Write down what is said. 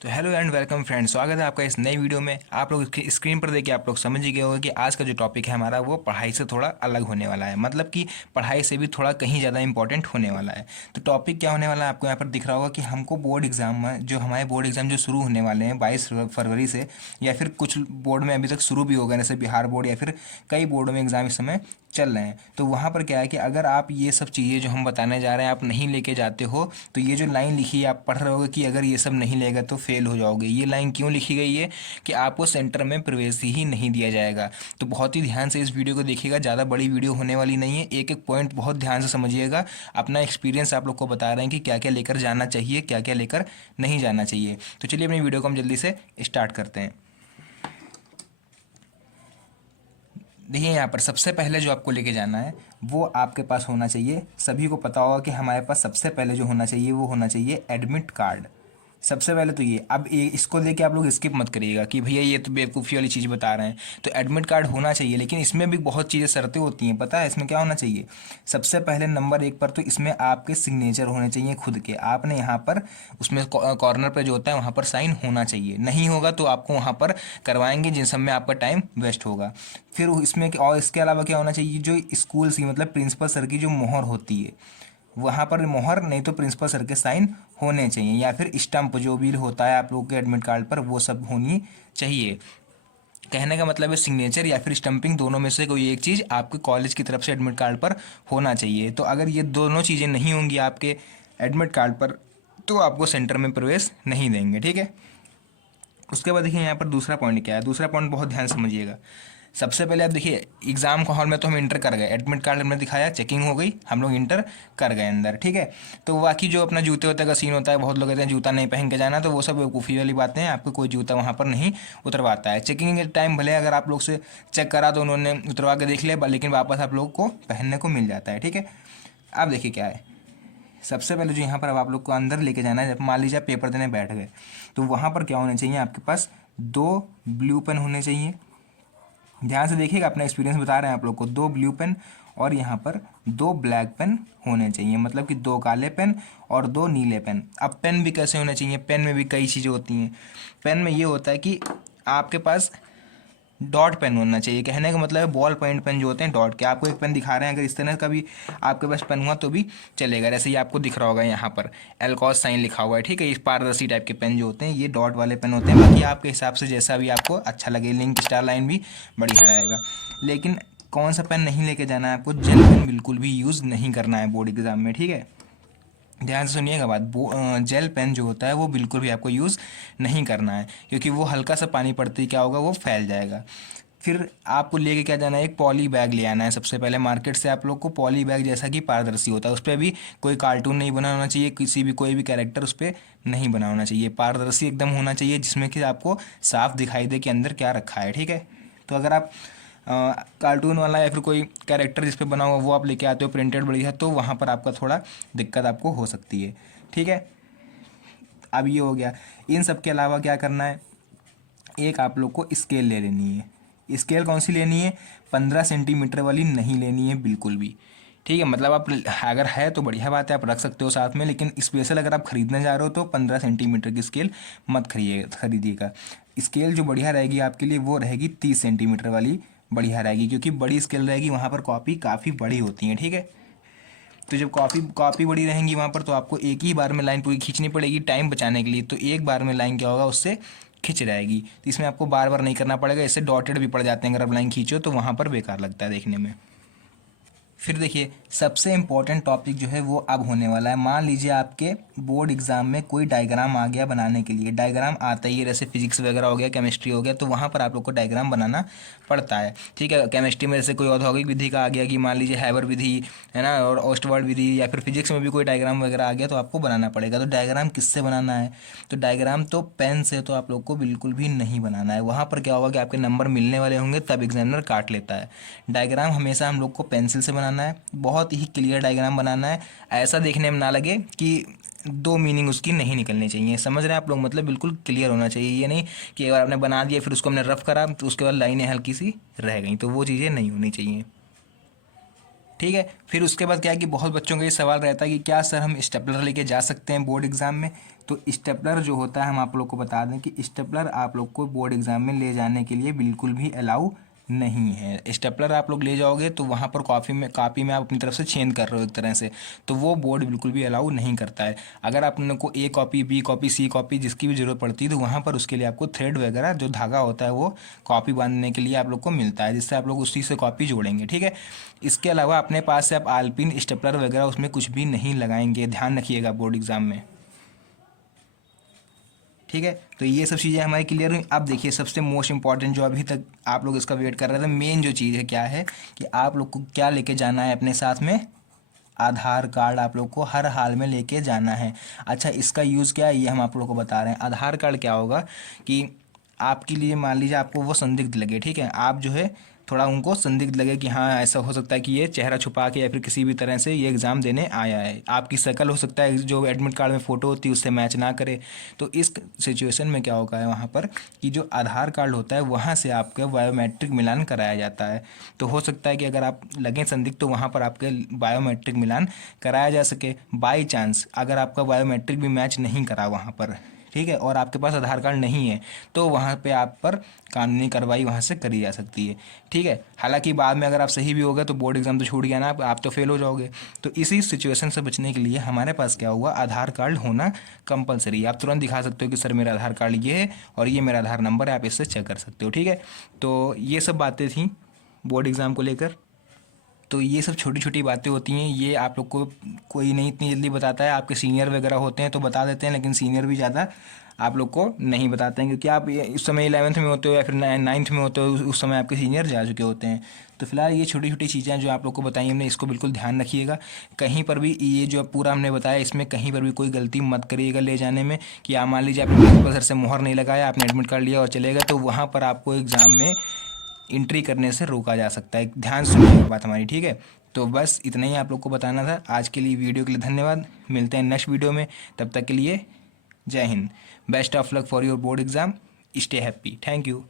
तो hello and welcome friends, स्वागत है आपका इस नई वीडियो में। आप लोग इसकी स्क्रीन पर देखिए, आप लोग समझ ही गए होंगे कि आज का जो टॉपिक है हमारा वो पढ़ाई से थोड़ा अलग होने वाला है, मतलब कि पढ़ाई से भी थोड़ा कहीं ज़्यादा इंपॉर्टेंट होने वाला है। तो टॉपिक क्या होने वाला है आपको यहाँ पर दिख रहा होगा कि हमको बोर्ड एग्जाम में जो हमारे बोर्ड एग्जाम जो शुरू होने वाले हैं 22 फरवरी से, या फिर कुछ बोर्ड में अभी तक शुरू भी हो गए, जैसे बिहार बोर्ड या फिर कई बोर्डों में एग्जाम इस समय चल रहे हैं। तो वहाँ पर क्या है कि अगर आप ये सब चीज़ें जो हम बताने जा रहे हैं आप नहीं लेके जाते हो, तो ये जो लाइन लिखी है आप पढ़ रहे होगे कि अगर ये सब नहीं लेगा तो फेल हो जाओगे। ये लाइन क्यों लिखी गई है कि आपको सेंटर में प्रवेश ही नहीं दिया जाएगा। तो बहुत ही ध्यान से इस वीडियो को देखिएगा, ज़्यादा बड़ी वीडियो होने वाली नहीं है, एक एक पॉइंट बहुत ध्यान से समझिएगा। अपना एक्सपीरियंस आप लोग को बता रहे हैं कि क्या क्या लेकर जाना चाहिए, क्या क्या लेकर नहीं जाना चाहिए। तो चलिए अपनी वीडियो को हम जल्दी से स्टार्ट करते हैं। देखिए यहाँ पर सबसे पहले जो आपको लेके जाना है वो आपके पास होना चाहिए, सभी को पता होगा कि हमारे पास सबसे पहले जो होना चाहिए वो होना चाहिए एडमिट कार्ड। सबसे पहले तो ये, अब ये इसको लेके आप लोग स्किप मत करिएगा कि भैया ये तो बेवकूफ़ी वाली चीज़ बता रहे हैं। तो एडमिट कार्ड होना चाहिए, लेकिन इसमें भी बहुत चीज़ें शर्तें होती हैं। पता है इसमें क्या होना चाहिए? सबसे पहले नंबर एक पर तो इसमें आपके सिग्नेचर होने चाहिए खुद के। आपने यहाँ पर उसमें कॉर्नर पर जो होता है वहाँ पर साइन होना चाहिए, नहीं होगा तो आपको वहाँ पर करवाएंगे जिन सब में आपका टाइम वेस्ट होगा। फिर इसमें और इसके अलावा क्या होना चाहिए, जो स्कूल की मतलब प्रिंसिपल सर की जो मोहर होती है वहाँ पर मोहर, नहीं तो प्रिंसिपल सर के साइन होने चाहिए, या फिर स्टंप जो भी होता है आप लोगों के एडमिट कार्ड पर वो सब होनी चाहिए। कहने का मतलब है सिग्नेचर या फिर स्टंपिंग, दोनों में से कोई एक चीज़ आपके कॉलेज की तरफ से एडमिट कार्ड पर होना चाहिए। तो अगर ये दोनों चीज़ें नहीं होंगी आपके एडमिट कार्ड पर तो आपको सेंटर में प्रवेश नहीं देंगे, ठीक है। उसके बाद देखिए यहाँ पर दूसरा पॉइंट क्या है। दूसरा पॉइंट बहुत ध्यान से समझिएगा। सबसे पहले आप देखिए एग्जाम का हॉल में तो हम इंटर कर गए, एडमिट कार्ड हमने दिखाया, चेकिंग हो गई, हम लोग इंटर कर गए अंदर, ठीक है। तो बाकी जो अपना जूते वूते का सीन होता है, बहुत लोग कहते हैं जूता नहीं पहन के जाना, तो वो सब बेवकूफ़ी वाली बातें हैं। आपको कोई जूता वहाँ पर नहीं उतरवाता है। चेकिंग के टाइम भले अगर आप लोग से चेक करा तो उन्होंने उतरवा के देख लिया, लेकिन वापस आप लोग को पहनने को मिल जाता है, ठीक है। अब देखिए क्या है, सबसे पहले जो यहाँ पर अब आप लोग को अंदर लेके जाना है, जब मान लीजिए आप पेपर देने बैठ गए तो वहाँ पर क्या होने चाहिए, आपके पास दो ब्लू पेन होने चाहिए। ध्यान से देखिएगा, अपना एक्सपीरियंस बता रहे हैं आप लोग को। दो ब्लू पेन और यहाँ पर दो ब्लैक पेन होने चाहिए, मतलब कि दो काले पेन और दो नीले पेन। अब पेन भी कैसे होने चाहिए, पेन में भी कई चीज़ें होती हैं। पेन में ये होता है कि आपके पास डॉट पेन होना चाहिए। कहने का मतलब है बॉल पॉइंट पेन जो होते हैं डॉट के। आपको एक पेन दिखा रहे हैं, अगर इस तरह का भी आपके पास पेन हुआ तो भी चलेगा। जैसे ये आपको दिख रहा होगा यहाँ पर एल्कॉस साइन लिखा हुआ है, ठीक है। इस पारदर्शी टाइप के पेन जो होते हैं ये डॉट वाले पेन होते हैं। बाकी आपके हिसाब से जैसा भी आपको अच्छा लगे, लिंक स्टार लाइन भी बढ़िया रहेगा। लेकिन कौन सा पेन नहीं लेके जाना है आपको, जेल पेन बिल्कुल भी यूज़ नहीं करना है बोर्ड एग्जाम में, ठीक है। ध्यान से सुनिएगा बात, जेल पेन जो होता है वो बिल्कुल भी आपको यूज़ नहीं करना है, क्योंकि वो हल्का सा पानी पड़ते ही क्या होगा, वो फैल जाएगा। फिर आपको लेके क्या जाना है, एक पॉली बैग ले आना है। सबसे पहले मार्केट से आप लोग को पॉली बैग जैसा कि पारदर्शी होता है, उस पर भी कोई कार्टून नहीं बना होना चाहिए, किसी भी कोई भी कैरेक्टर उस पर नहीं बना होना चाहिए। पारदर्शी एकदम होना चाहिए, जिसमें कि आपको साफ दिखाई दे कि अंदर क्या रखा है, ठीक है। तो अगर आप कार्टून वाला या फिर कोई कैरेक्टर जिस पे बना हुआ वो आप लेके आते हो प्रिंटेड बढ़िया, तो वहाँ पर आपका थोड़ा दिक्कत आपको हो सकती है, ठीक है। अब ये हो गया। इन सब के अलावा क्या करना है, एक आप लोग को स्केल ले लेनी है। स्केल कौन सी लेनी है, 15 सेंटीमीटर वाली नहीं लेनी है बिल्कुल भी, ठीक है। मतलब आप अगर है तो बढ़िया बात है, आप रख सकते हो साथ में, लेकिन स्पेशल अगर आप खरीदने जा रहे हो तो 15 सेंटीमीटर की स्केल मत खरीदिएगा। स्केल जो बढ़िया रहेगी आपके लिए वो रहेगी 30 सेंटीमीटर वाली, बढ़िया रहेगी, क्योंकि बड़ी स्केल रहेगी वहाँ पर कॉपी काफ़ी बड़ी होती हैं, ठीक है। तो जब कॉपी कॉपी बड़ी रहेंगी वहाँ पर तो आपको एक ही बार में लाइन पूरी खींचनी पड़ेगी टाइम बचाने के लिए। तो एक बार में लाइन क्या होगा, उससे खिंच जाएगी। तो इसमें आपको बार बार नहीं करना पड़ेगा। इससे डॉटेड भी पड़ जाते हैं, अगर आप लाइन खींचो तो वहाँ पर बेकार लगता है देखने में। फिर देखिए सबसे इम्पोर्टेंट टॉपिक जो है वो अब होने वाला है। मान लीजिए आपके बोर्ड एग्जाम में कोई डायग्राम आ गया बनाने के लिए। डायग्राम आता ही है, जैसे फिजिक्स वगैरह हो गया, केमिस्ट्री हो गया, तो वहाँ पर आप लोग को डायग्राम बनाना पड़ता है, ठीक है। केमिस्ट्री में जैसे कोई औद्योगिक विधि का आ गया कि मान लीजिए हैबर विधि है ना, और ओस्टवर्ड विधि, या फिर फिजिक्स में भी कोई डायग्राम वगैरह आ गया तो आपको बनाना पड़ेगा। तो डायग्राम किससे बनाना है, तो डायग्राम तो पेन से तो आप लोग को बिल्कुल भी नहीं बनाना है। वहाँ पर क्या होगा कि आपके नंबर मिलने वाले होंगे तब एग्जामिनर काट लेता है। डायग्राम हमेशा हम लोग को पेंसिल से बनाना है, बहुत ही क्लियर डायग्राम बनाना है। ऐसा देखने में ना लगे कि दो मीनिंग उसकी नहीं निकलनी चाहिए, समझ रहे हैं आप लोग, मतलब बिल्कुल क्लियर होना चाहिए। ये नहीं कि एक बार आपने बना दिया फिर उसको हमने रफ करा तो उसके बाद लाइनें हल्की सी रह गई, तो वो चीज़ें नहीं होनी चाहिए। ठीक है। फिर उसके बाद क्या है कि बहुत बच्चों का ये सवाल रहता है कि क्या सर हम स्टेपलर लेके जा सकते हैं बोर्ड एग्ज़ाम में। तो स्टेपलर जो होता है, हम आप लोग को बता दें कि स्टेपलर आप लोग को बोर्ड एग्ज़ाम में ले जाने के लिए बिल्कुल भी अलाउ नहीं है। स्टेपलर आप लोग ले जाओगे तो वहाँ पर कापी में आप अपनी तरफ से छेद कर रहे हो एक तरह से, तो वो बोर्ड बिल्कुल भी अलाउ नहीं करता है। अगर आप उन को A copy, B copy, C copy जिसकी भी ज़रूरत पड़ती है तो वहाँ पर उसके लिए आपको थ्रेड वगैरह जो धागा होता है वो कॉपी बांधने के लिए आप लोग को मिलता है, जिससे आप लोग उसी से कॉपी जोड़ेंगे। ठीक है। इसके अलावा अपने पास से आप आलपिन स्टेपलर वगैरह उसमें कुछ भी नहीं लगाएंगे, ध्यान रखिएगा बोर्ड एग्ज़ाम में। ठीक है। तो ये सब चीज़ें हमारी क्लियर हुई। अब देखिए सबसे मोस्ट इंपॉर्टेंट जो अभी तक आप लोग इसका वेट कर रहे थे, मेन जो चीज़ है क्या है कि आप लोग को क्या लेके जाना है अपने साथ में, आधार कार्ड आप लोग को हर हाल में लेके जाना है। अच्छा, इसका यूज़ क्या है ये हम आप लोग को बता रहे हैं। आधार कार्ड क्या होगा कि आपके लिए मान लीजिए आपको वो संदिग्ध लगे, ठीक है, आप जो है थोड़ा उनको संदिग्ध लगे कि हाँ ऐसा हो सकता है कि ये चेहरा छुपा के या फिर किसी भी तरह से ये एग्ज़ाम देने आया है, आपकी शक्ल हो सकता है जो एडमिट कार्ड में फ़ोटो होती है उससे मैच ना करे। तो इस सिचुएशन में क्या होगा है वहाँ पर कि जो आधार कार्ड होता है वहाँ से आपका बायोमेट्रिक मिलान कराया जाता है। तो हो सकता है कि अगर आप लगें संदिग्ध तो वहाँ पर आपके बायोमेट्रिक मिलान कराया जा सके। बाई चांस अगर आपका बायोमेट्रिक भी मैच नहीं करा वहाँ पर, ठीक है, और आपके पास आधार कार्ड नहीं है, तो वहाँ पे आप पर कानूनी कार्रवाई वहाँ से करी जा सकती है। ठीक है। हालांकि बाद में अगर आप सही भी हो गए तो बोर्ड एग्जाम तो छूट गया ना, आप तो फेल हो जाओगे। तो इसी सिचुएशन से बचने के लिए हमारे पास क्या हुआ, आधार कार्ड होना कंपलसरी है। आप तुरंत दिखा सकते हो कि सर मेरा आधार कार्ड ये है और ये मेरा आधार नंबर है, आप इससे चेक कर सकते हो। ठीक है। तो ये सब बातें थी बोर्ड एग्ज़ाम को लेकर। तो ये सब छोटी छोटी बातें होती हैं, ये आप लोग को कोई नहीं इतनी जल्दी बताता है। आपके सीनियर वगैरह होते हैं तो बता देते हैं, लेकिन सीनियर भी ज़्यादा आप लोग को नहीं बताते हैं, क्योंकि आप इस समय 11th में होते हो या फिर 9th में होते हो, उस समय आपके सीनियर जा चुके होते हैं। तो फिलहाल ये छोटी छोटी चीज़ें जो आप लोग को बताई हमने, इसको बिल्कुल ध्यान रखिएगा। कहीं पर भी ये जो पूरा हमने बताया इसमें कहीं पर भी कोई गलती मत करिएगा ले जाने में, कि आप मान लीजिए आपने प्रिंसिपल सर से मोहर नहीं लगाया, आपने एडमिट कार्ड लिया और चले गए, तो वहाँ पर आपको एग्ज़ाम में एंट्री करने से रोका जा सकता है। ध्यान सुनिए बात हमारी, ठीक है। तो बस इतना ही आप लोग को बताना था। आज के लिए वीडियो के लिए धन्यवाद। मिलते हैं नेक्स्ट वीडियो में, तब तक के लिए जय Hind. Best of luck for your board exam. Stay happy. Thank you.